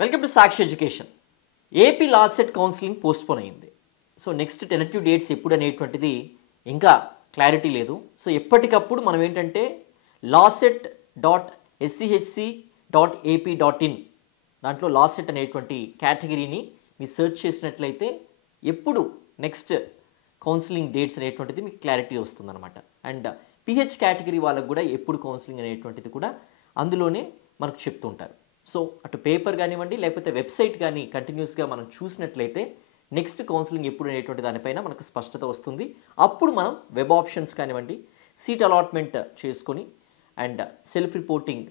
Welcome to Sakshi education. AP law set counselling postpone అయింది. So next టెనటివ్ dates ఎప్పుడు అనేటువంటిది ఇంకా క్లారిటీ లేదు. సో ఎప్పటికప్పుడు మనం ఏంటంటే lawset.schc.ap.in దాంట్లో లాసెట్ అనేటువంటి కేటగిరీని మీరు సెర్చ్ చేసినట్లయితే ఎప్పుడు నెక్స్ట్ కౌన్సిలింగ్ డేట్స్ అనేటువంటిది మీకు క్లారిటీ వస్తుందన్నమాట. అండ్ పిహెచ్ కేటగిరీ వాళ్ళకు కూడా ఎప్పుడు కౌన్సిలింగ్ అనేటువంటిది కూడా అందులోనే మనకు చెప్తుంటారు. సో అటు పేపర్ కానివ్వండి లేకపోతే వెబ్సైట్ కానీ కంటిన్యూస్గా మనం చూసినట్లయితే నెక్స్ట్ కౌన్సిలింగ్ ఎప్పుడు అనేటువంటి దానిపైన మనకు స్పష్టత వస్తుంది. అప్పుడు మనం వెబ్ ఆప్షన్స్ కానివ్వండి, సీట్ అలాట్మెంట్ చేసుకొని అండ్ సెల్ఫ్ రిపోర్టింగ్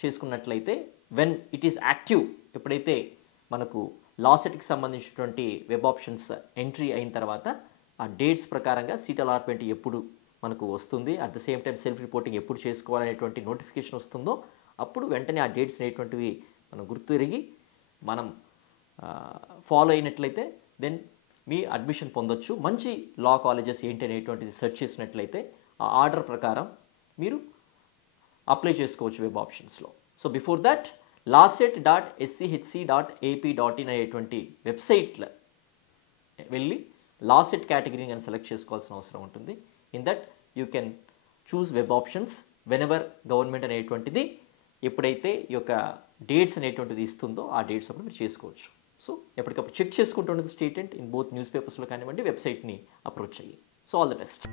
చేసుకున్నట్లయితే వెన్ ఇట్ ఈస్ యాక్టివ్, ఎప్పుడైతే మనకు లాసెట్కి సంబంధించినటువంటి వెబ్ ఆప్షన్స్ ఎంట్రీ అయిన తర్వాత ఆ డేట్స్ ప్రకారంగా సీట్ అలాట్మెంట్ ఎప్పుడు మనకు వస్తుంది, at the same time self reporting ఎప్పుడు చేసుకోవాలనేటువంటి నోటిఫికేషన్ వస్తుందో అప్పుడు వెంటనే ఆ డేట్స్ అనేటువంటివి మనం గుర్తురిగి మనం ఫాలో అయినట్లయితే దెన్ మీ అడ్మిషన్ పొందొచ్చు. మంచి లా కాలేజెస్ ఏంటి అనేటువంటిది సెర్చ్ చేసినట్లయితే ఆ ఆర్డర్ ప్రకారం మీరు అప్లై చేసుకోవచ్చు వెబ్ ఆప్షన్స్లో. సో బిఫోర్ దట్ lawset.schc.ap.in అనేటువంటి వెబ్సైట్లో వెళ్ళి లాసెట్ కేటగిరీని కానీ సెలెక్ట్ చేసుకోవాల్సిన అవసరం ఉంటుంది. In that you can choose web options whenever government అనేటువంటిది ఎప్పుడైతే ఈ యొక్క డేట్స్ అనేటువంటిది ఇస్తుందో ఆ డేట్స్ అప్పుడు మీరు చేసుకోవచ్చు. సో ఎప్పటికప్పుడు చెక్ చేసుకుంటూ ఉంటుంది స్టేట్మెంట్ ఇన్ బోత్ న్యూస్ పేపర్స్లో కానివ్వండి, వెబ్సైట్ని అప్రోచ్ అయ్యి. So all the best.